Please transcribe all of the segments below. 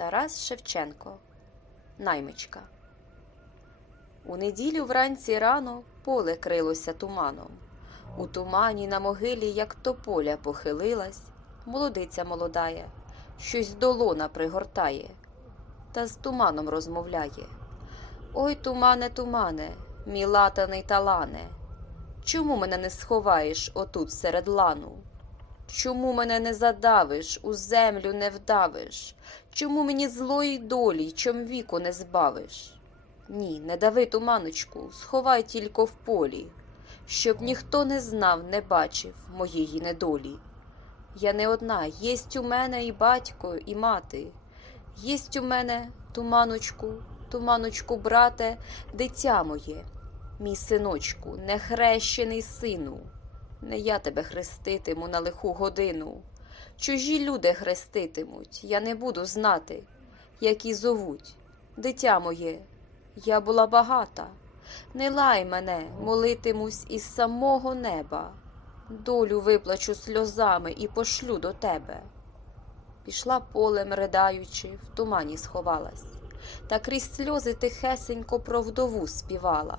Тарас Шевченко Наймичка У неділю вранці рано поле крилося туманом. У тумані на могилі, як тополя похилилась, молодиця молодая, щось долона пригортає, та з туманом розмовляє. Ой, тумане, тумане, мій латаний талане, чому мене не сховаєш отут серед лану? Чому мене не задавиш, у землю не вдавиш? Чому мені злої долі, чом віку не збавиш? Ні, не дави туманочку, сховай тільки в полі, щоб ніхто не знав, не бачив моєї недолі. Я не одна, єсть у мене і батько, і мати. Єсть у мене, туманочку, туманочку, брате, дитя моє, мій синочку, нехрещений сину. Не я тебе хреститиму на лиху годину. Чужі люди хреститимуть, я не буду знати, які зовуть. Дитя моє, я була багата. Не лай мене, молитимусь із самого неба. Долю виплачу сльозами і пошлю до тебе. Пішла полем, riдаючи, в тумані сховалась, та крізь сльози тихесенько про вдову співала,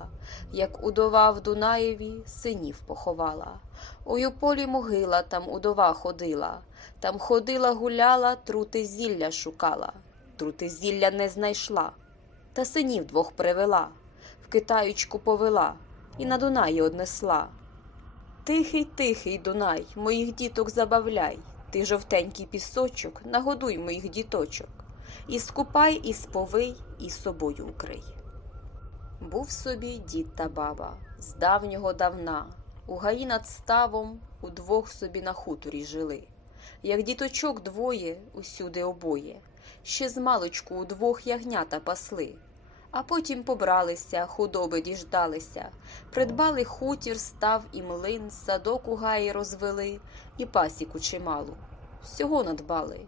як удова в Дунаєві синів поховала. Ой, у полі могила, там удова ходила, там ходила, гуляла, трути зілля шукала, трути зілля не знайшла, та синів двох привела, в китаючку повела і на Дунаї однесла. Тихий, тихий Дунай, моїх діток забавляй, ти жовтенький пісочок, нагодуй моїх діточок, і скупай, і сповий, і собою укрий. Був собі дід та баба з давнього давна, у гаї над ставом удвох собі на хуторі жили. Як діточок двоє, усюди обоє, ще з маличку удвох ягнята пасли, а потім побралися, худоби діждалися, придбали хутір, став і млин, садок у гаї розвели, і пасіку чималу. Всього надбали.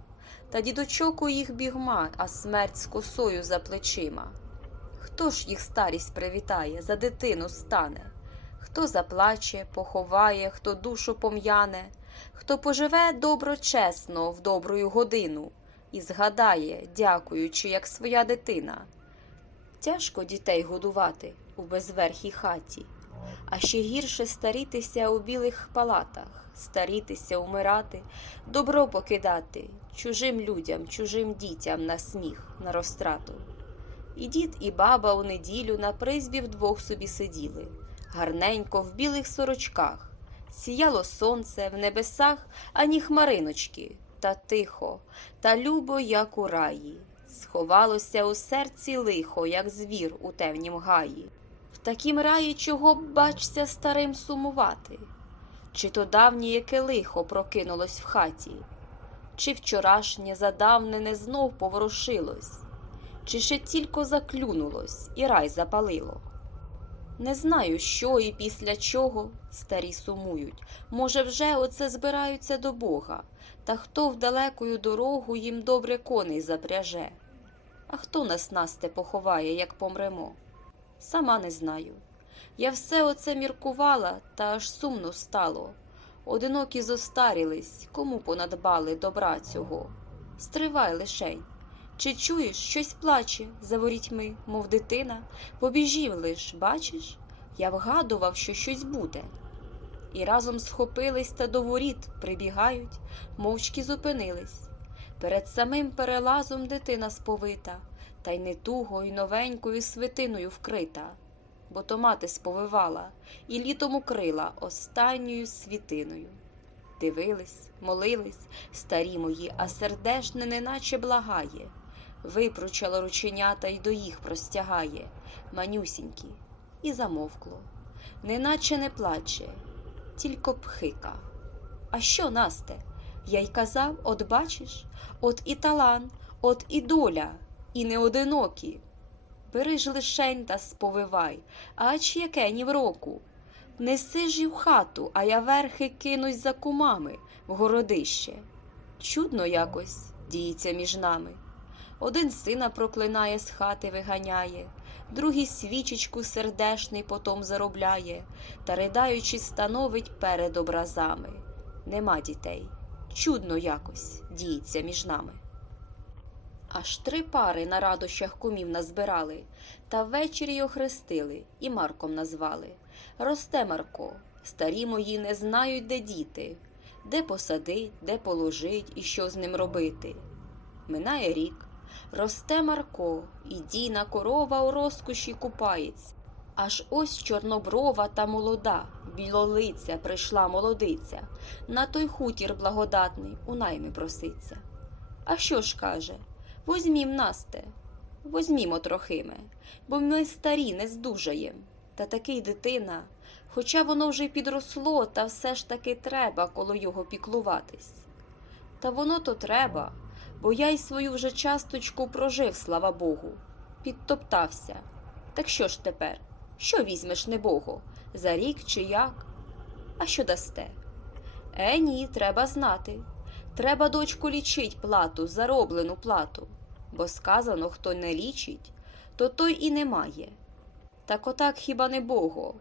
Та дідочок у їх бігма, а смерть з косою за плечима. Хто ж їх старість привітає, за дитину стане? Хто заплаче, поховає, хто душу пом'яне, хто поживе добро чесно в добрую годину і згадає, дякуючи, як своя дитина. Тяжко дітей годувати у безверхій хаті, а ще гірше старітися у білих палатах, старітися, умирати, добро покидати чужим людям, чужим дітям на сміх, на розтрату. І дід, і баба у неділю на призбі вдвох собі сиділи, гарненько в білих сорочках. Сіяло сонце в небесах, ані хмариночки, та тихо, та любо, як у раї. Сховалося у серці лихо, як звір у темнім гаї. В такім раї чого б бачся старим сумувати? Чи то давнє яке лихо прокинулось в хаті, чи вчорашнє задавнене знов поворушилось, чи ще тільки заклюнулось і рай запалило. Не знаю, що і після чого старі сумують. Може, вже оце збираються до Бога, та хто в далекою дорогу їм добре коней запряже. А хто нас насте поховає, як помремо? Сама не знаю. Я все оце міркувала, та аж сумно стало. Одинокі зостарілись, кому понадбали добра цього. Стривай лишень. Чи чуєш, щось плаче за ворітьми, мов дитина? Побіжів лиш, бачиш? Я вгадував, що щось буде. І разом схопились та до воріт прибігають, мовчки зупинились. Перед самим перелазом дитина сповита, та й не тугою новенькою свитиною вкрита, бо то мати сповивала і літом укрила останньою світиною. Дивились, молились, старі мої, а сердешне неначе благає, випручало рученята й до їх простягає, манюсінькі, і замовкло, неначе не плаче, тільки пхика. А що, Насте? Я й казав, от бачиш, от і талан, от і доля, і не одинокі. Бери ж лишень та сповивай, ач яке ні в року. Неси ж і в хату, а я верхи кинусь за кумами в городище. Чудно якось діється між нами. Один сина проклинає з хати виганяє, другий свічечку сердешний потом заробляє, та ридаючи становить перед образами. Нема дітей. Чудно якось діється між нами. Аж три пари на радощах кумів назбирали, та ввечері й охрестили і Марком назвали. Росте Марко, старі мої не знають, де діти, де посадить, де положить і що з ним робити. Минає рік, росте Марко, і дійна корова у розкоші купається. Аж ось чорноброва та молода, білолиця прийшла молодиця, на той хутір благодатний у найми проситься. А що ж каже? Возьмім насте, возьмімо трохиме, бо ми старі не здужаєм. Та такий дитина, хоча воно вже й підросло, та все ж таки треба коло його піклуватись. Та воно то треба, бо я й свою вже часточку прожив, слава Богу, підтоптався. Так що ж тепер? Що візьмеш небого? За рік чи як? А що дасте? Е, ні, треба знати. Треба, дочку, лічить плату, зароблену плату, бо сказано, хто не лічить, то той і не має. Так отак хіба не Бого?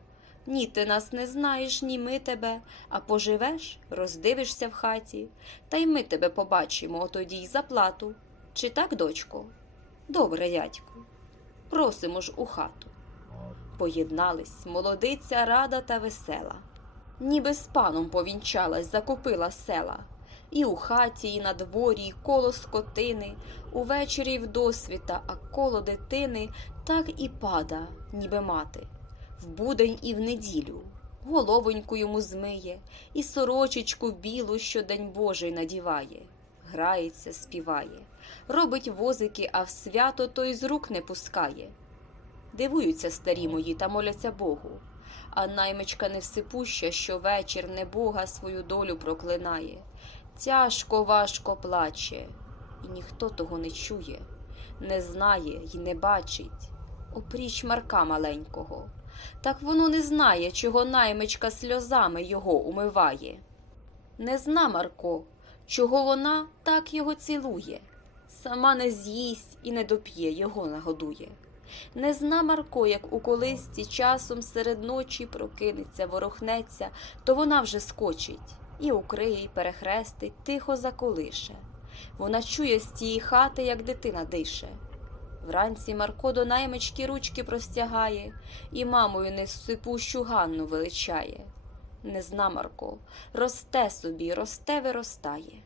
Ні, ти нас не знаєш, ні ми тебе, а поживеш, роздивишся в хаті, та й ми тебе побачимо тоді й за плату. Чи так, дочко? Добре, дядьку. Просимо ж у хату. Поєднались молодиця рада та весела. Ніби з паном повінчалась, закупила села. І у хаті, і на дворі, і коло скотини, увечері й вдосвіта, а коло дитини так і пада, ніби мати, в будень і в неділю. Головоньку йому змиє, і сорочечку білу, що день Божий надіває, грається, співає, робить возики, а в свято той з рук не пускає. Дивуються старі мої та моляться Богу, а наймичка невсипуща, що вечір небога свою долю проклинає. Тяжко, важко плаче, і ніхто того не чує, не знає й не бачить. Опріч Марка маленького. Так воно не знає, чого наймичка сльозами його умиває. Не зна Марко, чого вона так його цілує, сама не з'їсть і не доп'є, його нагодує. Не зна Марко, як у колисці часом серед ночі прокинеться, ворохнеться, то вона вже скочить і укриє, і перехрестить, тихо заколише. Вона чує з тієї хати, як дитина дише. Вранці Марко до наймички ручки простягає і мамою несипущу Ганну величає. Не зна Марко, росте собі, росте, виростає.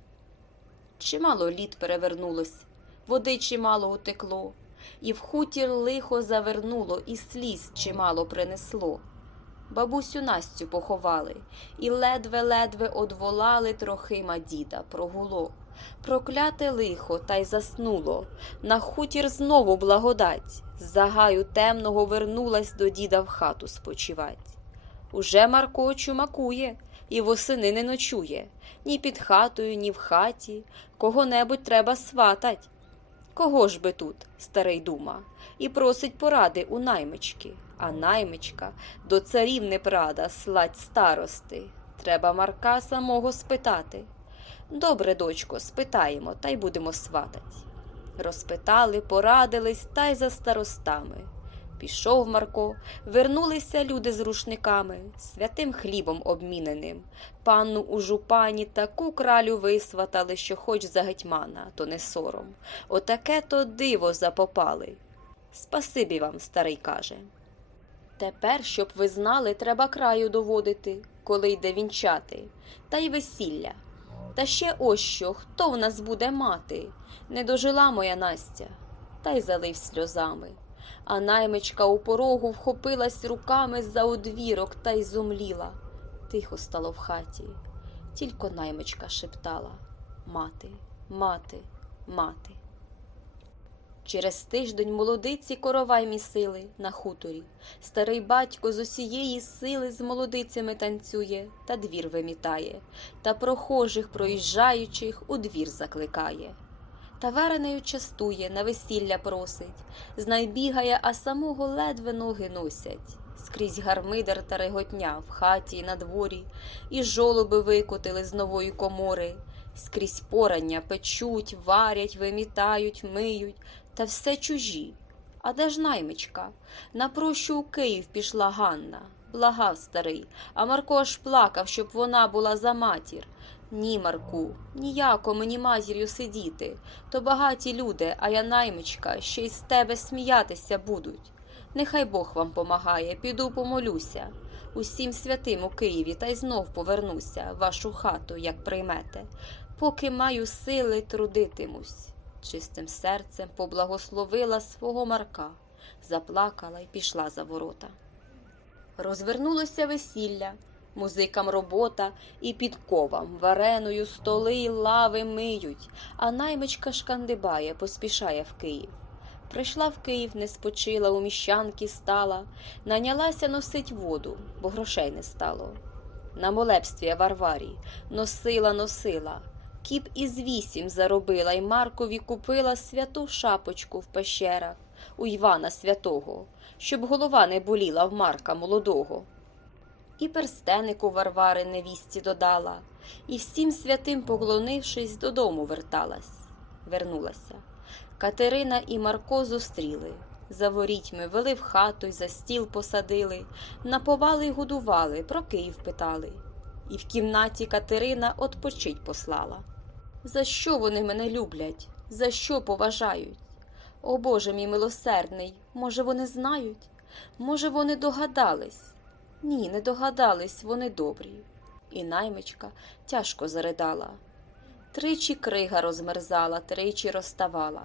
Чимало літ перевернулось, води чимало утекло, і в хутір лихо завернуло, і сліз чимало принесло. Бабусю Настю поховали, і ледве-ледве одволали трохима діда прогуло. Прокляте лихо та й заснуло, на хутір знову благодать, з загаю темного вернулась до діда в хату спочивать. Уже Марко чумакує і восени не ночує, ні під хатою, ні в хаті, кого-небудь треба сватать. Кого ж би тут, старий дума, і просить поради у наймички, а наймичка до царів не прада слать старости. Треба Марка самого спитати. Добре, дочко, спитаємо, та й будемо сватать. Розпитали, порадились та й за старостами. Пішов Марко, вернулися люди з рушниками, святим хлібом обміненим. Панну у жупані таку кралю висватали, що хоч за гетьмана, то не сором. Отаке то диво запопали. Спасибі вам, старий каже. Тепер, щоб ви знали, треба краю доводити, коли йде вінчати, та й весілля. Та ще ось що, хто в нас буде мати? Не дожила моя Настя, та й залив сльозами. А наймичка у порогу вхопилась руками за одвірок та й зумліла. Тихо стало в хаті. Тільки наймичка шептала Мати, мати, мати. Через тиждень молодиці коровай місили на хуторі. Старий батько з усієї сили з молодицями танцює та двір вимітає, та прохожих, проїжджаючих, у двір закликає. Та варенею частує, на весілля просить, знай бігає, а самого ледве ноги носять. Скрізь гармидар та реготня в хаті й на дворі, і жолоби викотили з нової комори. Скрізь порання печуть, варять, вимітають, миють, та все чужі. А де ж наймичка? На прощу у Київ пішла Ганна. Благав старий, а Марко аж плакав, щоб вона була за матір. Ні, Марку, ніяко мені матір'ю сидіти. То багаті люди, а я наймичка, ще й з тебе сміятися будуть. Нехай Бог вам помагає, піду помолюся. Усім святим у Києві та й знов повернуся вашу хату, як приймете. Поки маю сили, трудитимусь. Чистим серцем поблагословила свого Марка, заплакала й пішла за ворота. Розвернулося весілля, музикам робота і підковам вареною столи й лави миють, а наймичка шкандибає, поспішає в Київ. Прийшла в Київ, не спочила, у міщанки стала, нанялася носить воду, бо грошей не стало. На молебстві Варварі носила, носила, кіп із вісім заробила, й Маркові купила святу шапочку в пещерах у Івана святого, щоб голова не боліла в Марка молодого. І перстенику Варвари невісті додала, і всім святим поклонившись, додому верталась, вернулася. Катерина і Марко зустріли. За ворітьми вели в хату й за стіл посадили, наповали й годували, про Київ питали. І в кімнаті Катерина отпочить послала. За що вони мене люблять? За що поважають? О Боже мій милосердний, може, вони знають? Може, вони догадались? Ні, не догадались, вони добрі. І наймичка тяжко заридала. Тричі крига розмерзала, тричі розставала.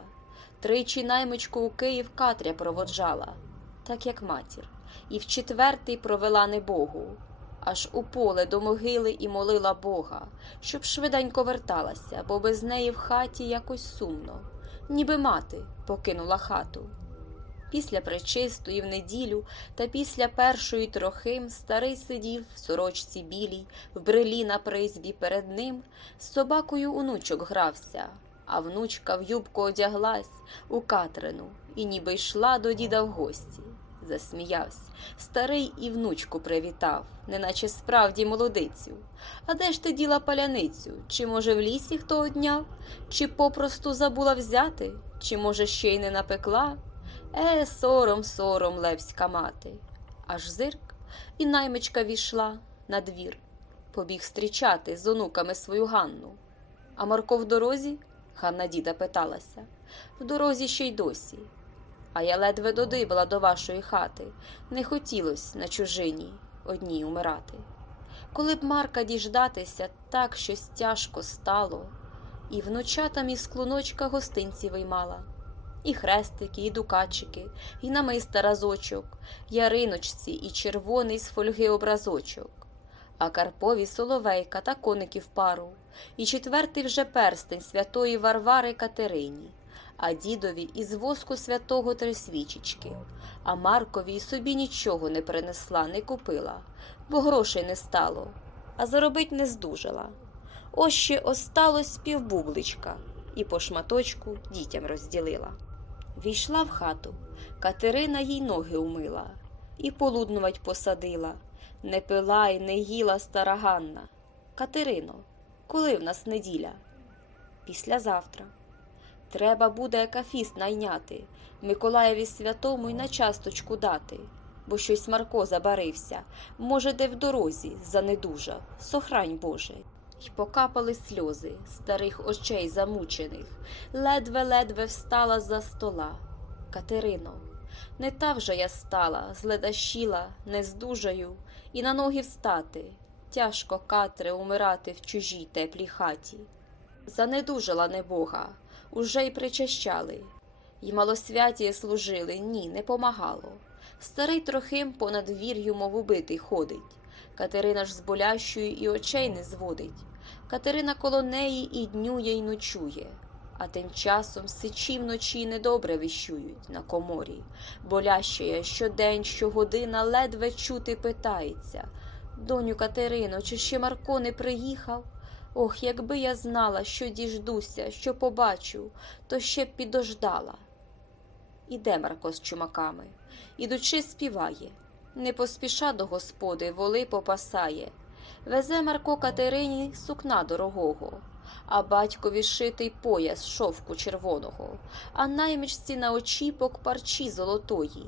Тричі наймичку у Київ Катря проводжала, так як матір, і в четвертий провела небогу, аж у поле до могили і молила Бога, щоб швиденько верталася, бо без неї в хаті якось сумно, ніби мати покинула хату. Після причистої в неділю та після першої трохим старий сидів в сорочці білій, в брелі на призбі перед ним, з собакою онучок грався, а внучка в юбку одяглась у Катрину і ніби йшла до діда в гості. Засміявся. Старий і внучку привітав, неначе справді молодицю. А де ж ти діла паляницю? Чи, може, в лісі хто одняв? Чи попросту забула взяти? Чи, може, ще й не напекла? Е, сором, сором, левська мати. Аж зирк, і наймичка війшла на двір. Побіг зустрічати з онуками свою Ганну. А Марко в дорозі? Ганна діда питалася. В дорозі ще й досі. А я ледве додибала до вашої хати. Не хотілось на чужині одній умирати. Коли б Марка діждатися, так щось тяжко стало, і внучатам із клуночка гостинці виймала. І хрестики, і дукачики, і намиста разочок, яриночці, і червоний з фольги образочок, а Карпові соловейка та коників пару, і четвертий вже перстень святої Варвари Катерині, а дідові із воску святого три свічечки, а Маркові й собі нічого не принесла, не купила, бо грошей не стало, а заробить не здужала. Ось ще осталось півбубличка, і по шматочку дітям розділила. Війшла в хату, Катерина їй ноги умила, і полуднувать посадила. Не пила й не їла стара Ганна. Катерино, коли в нас неділя? Післязавтра. Треба буде кафіст найняти, Миколаєві святому й на часточку дати, бо щось Марко забарився, може, де в дорозі занедужав, сохрань Боже. Й покапали сльози старих очей замучених, ледве-ледве встала за стола. Катерино, не та вже я стала, зледащіла, не здужаю, і на ноги встати. Тяжко, Катре, умирати в чужій теплій хаті. Занедужала небога, уже й причащали, й малосвятіє служили, ні, не помагало. Старий трохим понад вір'ю, мов убитий, ходить. Катерина ж з болящою і очей не зводить. Катерина коло неї і днює, й ночує, а тим часом сичі вночі недобре віщують на коморі. Болящая щодень, щогодина ледве чути питається. Доню Катерино, чи ще Марко не приїхав? Ох, якби я знала, що діждуся, що побачу, то ще б підождала. Іде Марко з чумаками, ідучи, співає. Не поспіша до господи, воли попасає. Везе Марко Катерині сукна дорогого, а батькові шитий пояс шовку червоного, а наймичці на очіпок парчі золотої,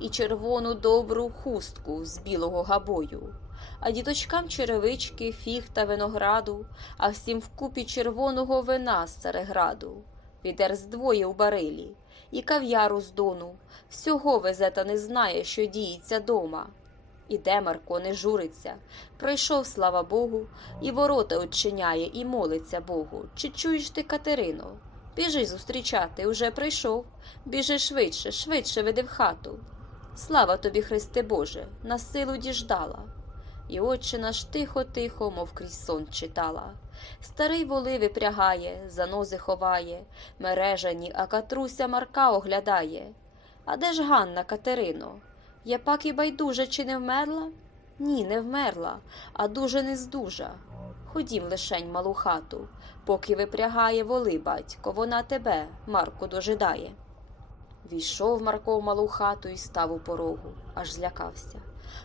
і червону добру хустку з білого габою. а діточкам черевички, фіг та винограду, а всім вкупі червоного вина з цареграду, відер з двоє у барилі, і кав'яру з дону, всього везе та не знає, що діється дома. Іде Марко, не журиться, пройшов, слава Богу, і ворота очиняє, і молиться Богу. Чи чуєш ти, Катерино? Біжи зустрічати, уже прийшов. Біжи швидше, швидше веди в хату. Слава тобі, Христе Боже, на силу діждала. І отче наш тихо-тихо, мов крізь сон читала. Старий воли випрягає, занози ховає, мережані, а катруся Марка оглядає. А де ж Ганна Катерино? Я пак і байдужа, чи не вмерла? Ні, не вмерла, а дуже нездужа. Ходім лишень малу хату, поки випрягає воли батько, вона тебе, Марко, дожидає. Війшов Марко в малу хату і став у порогу, аж злякався.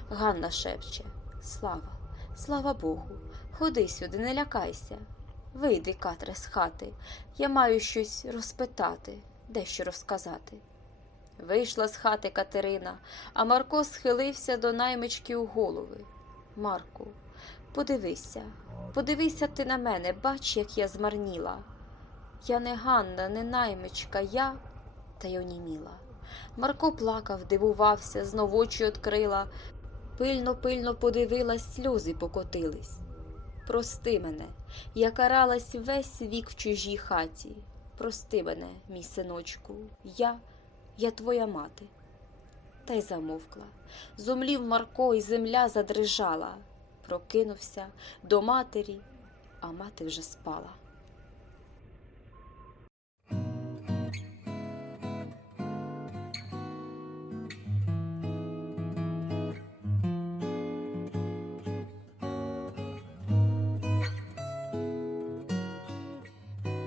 Ганна шепче Слава, слава Богу, ходи сюди, не лякайся. Вийди, Катре, з хати, я маю щось розпитати, дещо розказати. Вийшла з хати Катерина, а Марко схилився до наймички у голови. Марку, подивися, подивися ти на мене, бач, як я змарніла. Я не Ганна, не наймичка, я та й оніміла. Марко плакав, дивувався, знов очі открила, пильно, пильно подивилась, сльози покотились. Прости мене, я каралась весь вік в чужій хаті. Прости мене, мій синочку, я, я твоя мати. Та й замовкла. Зумлів Марко, і земля задрижала. Прокинувся до матері, а мати вже спала.